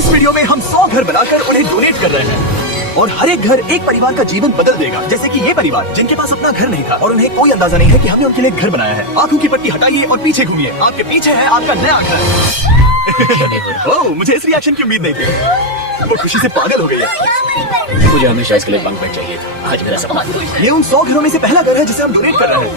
इस वीडियो में हम 100 घर बनाकर उन्हें डोनेट कर रहे हैं और हर एक घर एक परिवार का जीवन बदल देगा। जैसे कि ये परिवार जिनके पास अपना घर नहीं था और उन्हें कोई अंदाजा नहीं है कि हमने उनके लिए घर बनाया है। आंखों की पट्टी हटाइए और पीछे घूमिए। आपके पीछे है आपका नया घर। ओह, मुझे इस रिएक्शन की उम्मीद नहीं थी। वो खुशी से पागल हो गई है। मुझे हमेशा इसके लिए बंक बेड चाहिए था। आज मेरा सपना पूरा हुआ। ये उन 100 घरों में से पहला घर है जिसे हम डोनेट कर रहे हैं।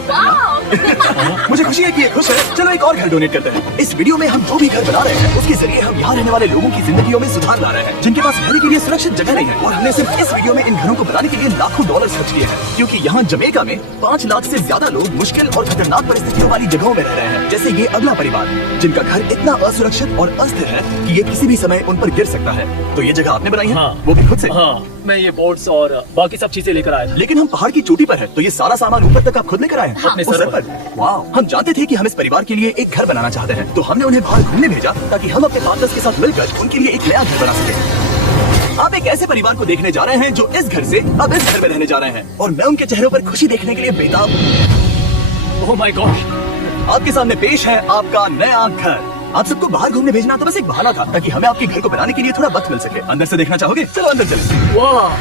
मुझे खुशी है कि ये खुश है। चलो एक और घर डोनेट करते हैं। इस वीडियो में हम जो भी घर बना रहे हैं उसके जरिए हम यहाँ रहने वाले लोगों की जिंदगियों में सुधार ला रहे हैं, जिनके पास रहने के लिए सुरक्षित जगह नहीं है। और हमने सिर्फ इस वीडियो में इन घरों को बनाने के लिए लाखों डॉलर खर्च किए हैं, क्योंकि यहाँ जमैका में 5 लाख से ज्यादा लोग मुश्किल और खतरनाक परिस्थितियों वाली जगहों में रह रहे हैं। जैसे ये अगला परिवार जिनका घर इतना असुरक्षित और अस्थिर है कि ये किसी भी समय उन पर गिर सकता है। तो ये जगह आपने बनाई है? हाँ। वो भी खुद से? हाँ, मैं ये बोर्ड्स और बाकी सब चीजें लेकर आया था। लेकिन हम पहाड़ की चोटी पर है, तो ये सारा सामान ऊपर तक आप खुद लेकर आए हैं? अपने उस सर पर। वाह, हम जानते थे कि हम इस परिवार के लिए एक घर बनाना चाहते हैं, तो हमने उन्हें बाहर घूमने भेजा ताकि हम अपने पार्टनर्स के साथ मिलकर उनके लिए एक नया घर बना सके। आप एक ऐसे परिवार को देखने जा रहे हैं जो इस घर से अब इस घर में रहने जा रहे हैं, और मैं उनके चेहरों पर खुशी देखने के लिए बेताब हूं। Oh my God! आपके सामने पेश है आपका नया घर। आप सबको बाहर घूमने भेजना तो बस एक बहाना था ताकि हमें आपके घर को बनाने के लिए थोड़ा वक्त मिल सके। अंदर से देखना चाहोगे? चलो अंदर चलें। वाह!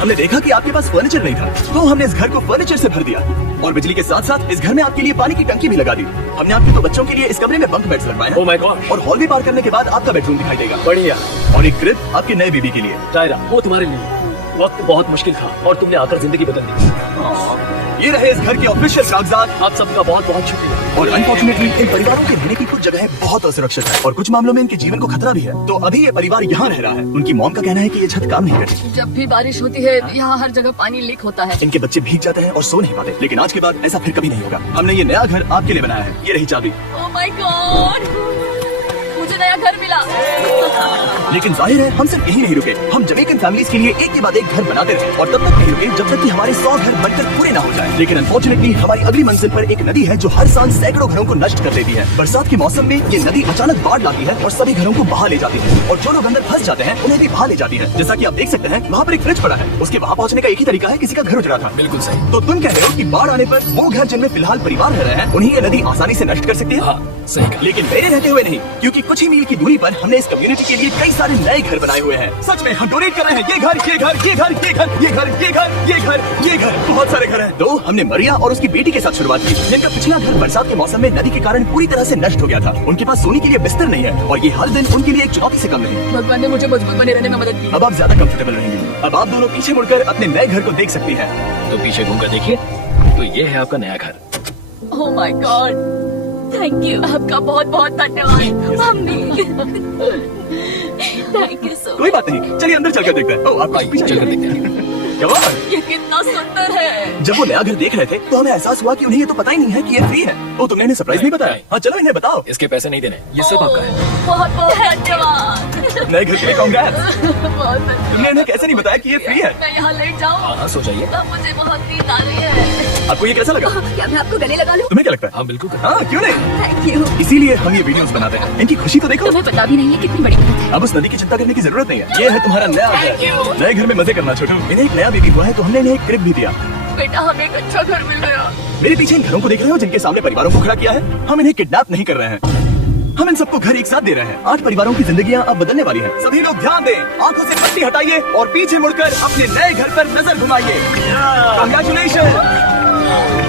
हमने देखा कि आपके पास फर्नीचर नहीं था, तो हमने इस घर को फर्नीचर से भर दिया और बिजली के साथ साथ इस घर में आपके लिए पानी की टंकी भी लगा दी। हमने आपके 2 बच्चों के लिए इस कमरे में बंक बेड्स लगवाए ओह हैं माय गॉड! और हॉल भी पार करने के बाद आपका बेडरूम दिखाई देगा। बढ़िया। और एक क्रिब आपके नए बीबी के लिए। टायरा, वो तुम्हारे लिए। वक्त बहुत मुश्किल था और तुमने आकर जिंदगी बदल दी। ये रहे इस घर के ऑफिशियल कागजात। आप सबका बहुत बहुत शुक्रिया। और अनफॉर्चुनेटली इन परिवारों के रहने की कुछ जगह बहुत असुरक्षित है और कुछ मामलों में इनके जीवन को खतरा भी है। तो अभी ये परिवार यहाँ रह रहा है। उनकी मॉम का कहना है कि ये छत काम नहीं करती। जब भी बारिश होती है यहाँ हर जगह पानी लीक होता है। इनके बच्चे भीग जाते हैं और सो नहीं पाते। लेकिन आज के बाद ऐसा फिर कभी नहीं होगा। हमने ये नया घर आपके लिए बनाया है। ये रही चाबी। ओह माय गॉड, मुझे नया घर मिला। लेकिन जाहिर है हम सिर्फ यही नहीं रुके। हम जमैकन फैमिलीज के लिए एक के बाद एक घर बनाते रहे और तब तक नहीं रुके जब तक कि हमारे 100 घर बनकर पूरे ना हो जाएं। लेकिन अनफॉर्चुनेटली हमारी अगली मंजिल पर एक नदी है जो हर साल सैकड़ों घरों को नष्ट कर देती है। बरसात के मौसम में ये नदी अचानक बाढ़ लाती है और सभी घरों को बहा ले जाती है, और जो लोग अंदर फंस जाते हैं उन्हें भी बहा ले जाती है। जैसा कि आप देख सकते हैं वहाँ पर एक फ्रिज पड़ा है। उसके वहाँ पहुँचने का एक ही तरीका है, किसी का घर उजड़ा था। बिल्कुल सही। तो तुम कह रहे हो कि बाढ़ आने पर वो घर जिनमें फिलहाल परिवार रह रहे हैं उन्हें ये नदी आसानी से नष्ट कर सकती है? हाँ, सही कहा। लेकिन मेरे रहते हुए नहीं, क्योंकि कुछ ही मील की दूरी पर हमने इस कम्युनिटी के लिए कई सारे नए घर बनाए हुए हैं। सच में हम डोनेट कर रहे हैं। ये घर, ये घर, ये घर, ये घर, ये घर, ये घर, ये घर, ये घर, बहुत सारे घर हैं। तो हमने मरिया और उसकी बेटी के साथ शुरुआत की, जिनका पिछला घर बरसात के मौसम में नदी के कारण पूरी तरह से नष्ट हो गया था। उनके पास सोने के लिए बिस्तर नहीं है और ये हर दिन उनके लिए एक चुनौती से कम नहीं। भगवान ने मुझे मजबूत बने रहने में मदद की। अब आप ज्यादा कंफर्टेबल रहेंगे। अब आप दोनों पीछे मुड़कर अपने नए घर को देख सकती हैं। तो पीछे घूमकर देखिए, तो ये है आपका नया घर। Oh my God, thank you. आपका बहुत बहुत धन्यवाद मम्मी। Thank you so. कोई बात नहीं, चलिए अंदर चलकर देखते हैं। ओह, आप पीछे चलकर देखते हैं। Come on। ये कितना सुंदर है। जब वो नया घर देख रहे थे तो हमें एहसास हुआ कि उन्हें ये तो पता ही नहीं है कि ये फ्री है। ओ, तुमने इन्हें सरप्राइज नहीं बताया? हाँ, चलो इन्हें बताओ। इसके पैसे नहीं देने, ये सब आपका है। बहुत बहुत धन्यवाद। नए घर के लिए कांग्रेस। बहुत धन्यवाद। तुमने इन्हें कैसे नहीं बताया कि ये फ्री है? मैं यहाँ लेट जाऊँ? हाँ, सो जाइए। अब मुझे बहुत नींद आ रही है। आपको ये कैसा लगा? क्या मैं आपको गले लगा लूं? तुम्हें क्या लगता है? हाँ, बिल्कुल। हाँ, क्यों नहीं? Thank you. इसीलिए हम ये वीडियोस बनाते हैं। इनकी खुशी तो देखो। तुम्हें पता भी नहीं है कितनी बड़ी बात है। अब उस नदी की चिंता करने की जरूरत नहीं है। ये है तुम्हारा नया Thank घर। you। नए घर में मजे करना छोटू। इन्हें एक नया बेबी हुआ है तो हमने इन्हें एक क्रिब भी दिया। बेटा हमें एक अच्छा घर मिल गया। मेरे पीछे इन घरों को देख रहे हो जिनके सामने परिवारों को खड़ा किया है? हम इन्हें किडनैप नहीं कर रहे हैं। हम इन सबको घर एक साथ दे रहे हैं। 8 परिवारों की जिंदगियां अब बदलने वाली हैं। सभी लोग ध्यान दें, आंखों से पट्टी हटाइए और पीछे मुड़कर अपने नए घर पर नजर घुमाइए। कांग्रेचुलेशन।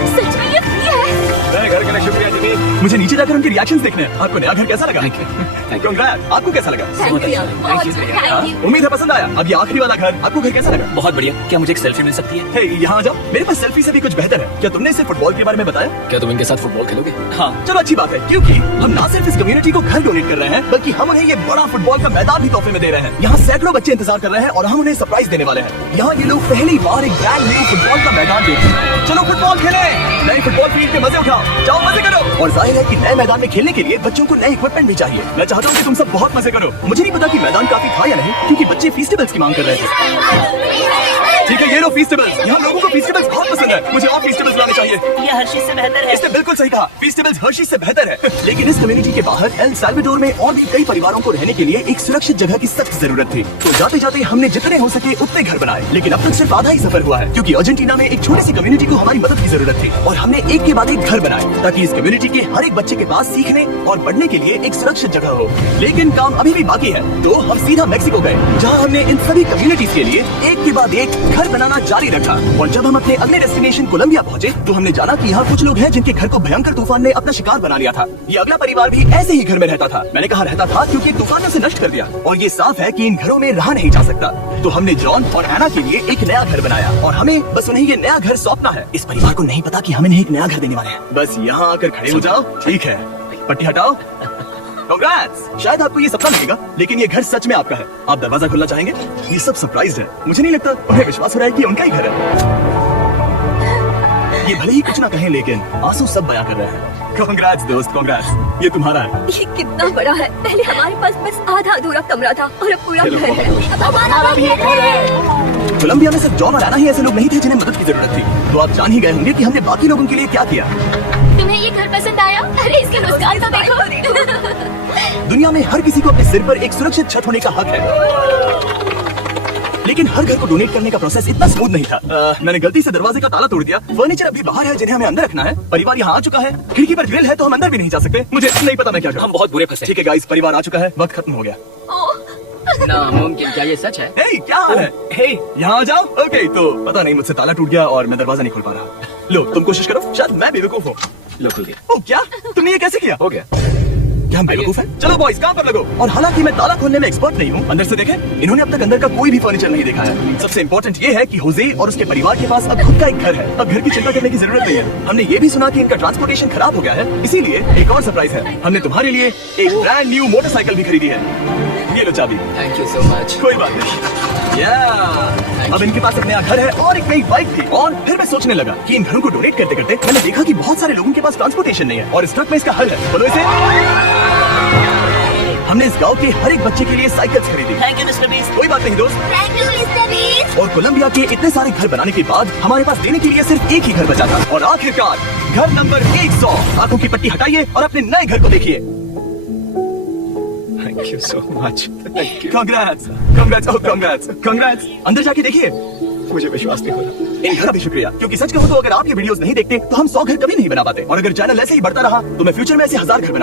सच में ये फ्री है? नए घर के लिए शुक्रिया जिमी। मुझे नीचे जाकर उनके रिएक्शंस देखने हैं। आपको नया घर कैसा लगा? कांग्रेस। आपको कैसा लगा? Thank you. बहुत हाँ? Thank you. उम्मीद है पसंद आया। अब ये आखिरी वाला घर, आपको घर कैसा लगा? बहुत बढ़िया। क्या मुझे एक सेल्फी मिल सकती है? हे, यहाँ आ जाओ। मेरे पास सेल्फी से भी कुछ बेहतर है। क्या तुमने इसे फुटबॉल के बारे में बताया? क्या तुम इनके साथ फुटबॉल खेलोगे? हाँ, चलो अच्छी बात है, क्योंकि हम ना सिर्फ इस कम्युनिटी को घर डोनेट कर रहे हैं बल्कि हम उन्हें ये बड़ा फुटबॉल का मैदान भी तोहफे में दे रहे हैं। यहाँ सैकड़ों बच्चे इंतजार कर रहे हैं और हम उन्हें सरप्राइज देने वाले हैं। यहाँ ये लोग पहली बार एक ब्रांड न्यू फुटबॉल का मैदान देख रहे हैं। चलो फुटबॉल खेले, नए फुटबॉल फील्ड के मजे उठाओ, जाओ मजे करो। और जाहिर है कि नए मैदान में खेलने के लिए बच्चों को नए इक्विपमेंट भी चाहिए। मैं चाहता हूँ कि तुम सब बहुत मजे करो। मुझे नहीं पता कि मैदान काफी था या नहीं, क्योंकि बच्चे फेस्टिवल्स की मांग कर रहे थे। ठीक है, ये लो फीस्टेबल्स। यहाँ लोगों को फीस्टेबल्स बहुत पसंद है। मुझे और फीस्टेबल्स लाने चाहिए। ये हर्षी से बेहतर है। इसने बिल्कुल सही कहा, फीस्टेबल्स हर्शी से बेहतर है। लेकिन इस कम्युनिटी के बाहर एल साल्वाडोर में और भी कई परिवारों को रहने के लिए एक सुरक्षित जगह की सख्त जरूरत थी। तो जाते जाते हमने जितने हो सके उतने घर बनाए, लेकिन अब तक सिर्फ आधा ही सफर हुआ है, क्योंकि अर्जेंटीना में एक छोटी सी कम्युनिटी को हमारी मदद की जरूरत थी और हमने एक के बाद एक घर बनाए ताकि इस कम्युनिटी के हर एक बच्चे के पास सीखने और पढ़ने के लिए एक सुरक्षित जगह हो। लेकिन काम अभी भी बाकी है, तो हम सीधा मैक्सिको गए, जहाँ हमने इन सभी कम्युनिटीज के लिए एक के बाद एक घर बनाना जारी रखा। और जब हम अपने अगले डेस्टिनेशन कोलंबिया पहुँचे तो हमने जाना कि यहाँ कुछ लोग हैं जिनके घर को भयंकर तूफान ने अपना शिकार बना लिया था। ये अगला परिवार भी ऐसे ही घर में रहता था। मैंने कहा रहता था क्योंकि तूफान ने उसे नष्ट कर दिया और ये साफ है कि इन घरों में रहा नहीं जा सकता। तो हमने जॉन और एना के लिए एक नया घर बनाया और हमें बस उन्हें ये नया घर सौंपना है। इस परिवार को नहीं पता कि हम इन्हें एक नया घर देने वाले हैं। बस यहाँ आकर खड़े हो जाओ। ठीक है, पट्टी हटाओ। Congrats! शायद आपको ये सपना लगेगा, लेकिन ये घर सच में आपका है। आप दरवाजा खोलना चाहेंगे? ये सब सरप्राइज है। मुझे नहीं लगता उन्हें विश्वास हो रहा है कि उनका ही घर है। ये भले ही कुछ ना कहें, लेकिन आंसू सब बयां कर रहे हैं। Congrats दोस्त, congrats। ये तुम्हारा है। ये कितना बड़ा है। पहले हमारे पास बस आधा अधूरा कमरा था और अब पूरा घर है। अब हमारा भी एक घर है। कोलंबिया में सिर्फ जॉन और एना ही ऐसे लोग नहीं थे जिन्हें मदद की जरूरत थी। तो आप जान ही गए होंगे कि हमने बाकी लोगों के लिए क्या किया। तुम्हें ये घर पसंद आया? अरे इसकी मुस्कान तो देखो। दुनिया में हर किसी को अपने सिर पर एक सुरक्षित छत होने का हक है, लेकिन हर घर को डोनेट करने का प्रोसेस इतना स्मूथ नहीं था। मैंने गलती से दरवाजे का ताला तोड़ दिया। फर्नीचर अभी बाहर है जिन्हें हमें अंदर रखना है। परिवार यहाँ आ चुका है। खिड़की पर ग्रिल है तो हम अंदर भी नहीं जा सकते। मुझे नहीं पता मैं क्या करूं। हम बहुत बुरे फंसे। ठीक है गाइस, परिवार आ चुका है, वक्त खत्म हो गया। नामुमकिन, क्या ये सच है? हे, क्या हाल है? हे, यहाँ आ जाओ। ओके, तो पता नहीं मुझसे ताला टूट गया और मैं दरवाजा नहीं खोल पा रहा। लो तुम कोशिश करो, शायद मैं बेवकूफ हूँ। लो खुल गया। ओ क्या, तुमने ये कैसे किया? हो गया। क्या हम बेवकूफ हैं? चलो बॉयज, काम पर लगो। और हालांकि मैं ताला खोलने में एक्सपर्ट नहीं हूँ, अंदर से देखें, इन्होंने अब तक अंदर का कोई भी फर्नीचर नहीं देखा है। सबसे इम्पोर्टेंट ये है कि होजे और उसके परिवार के पास अब खुद का एक घर है। अब घर की चिंता करने की जरूरत नहीं है। हमने ये भी सुना कि इनका ट्रांसपोर्टेशन खराब हो गया है, इसीलिए एक और सरप्राइज है। हमने तुम्हारे लिए एक ब्रांड न्यू मोटरसाइकिल भी खरीदी है। ये लो चाबी। Thank you so much. कोई बात नहीं। अब इनके पास एक नया घर है और एक नई बाइक थी। और फिर मैं सोचने लगा कि इन घरों को डोनेट करते करते मैंने देखा कि बहुत सारे लोगों के पास ट्रांसपोर्टेशन नहीं है और इस ट्रक में इसका हल है। बोलो इसे। हमने इस गांव के हर एक बच्चे के लिए साइकिल्स खरीदी। Thank you mister beast. कोई बात नहीं दोस्त। Thank you mister beast. और कोलंबिया के इतने सारे घर बनाने के बाद हमारे पास देने के लिए सिर्फ एक ही घर बचा था। और आखिरकार घर नंबर 100। आंखों की पट्टी हटाइए और अपने नए घर को देखिए। Thank you so much. Thank you. Congrats, congrats, oh congrats, congrats। अंदर जाके देखिए। मुझे विश्वास नहीं हो रहा। इन घर भी शुक्रिया, क्योंकि सच कहूँ तो अगर आप ये वीडियोस नहीं देखते तो हम 100 घर कभी नहीं बना पाते। और अगर चैनल ऐसे ही बढ़ता रहा तो मैं फ्यूचर में ऐसे 1000 घर बना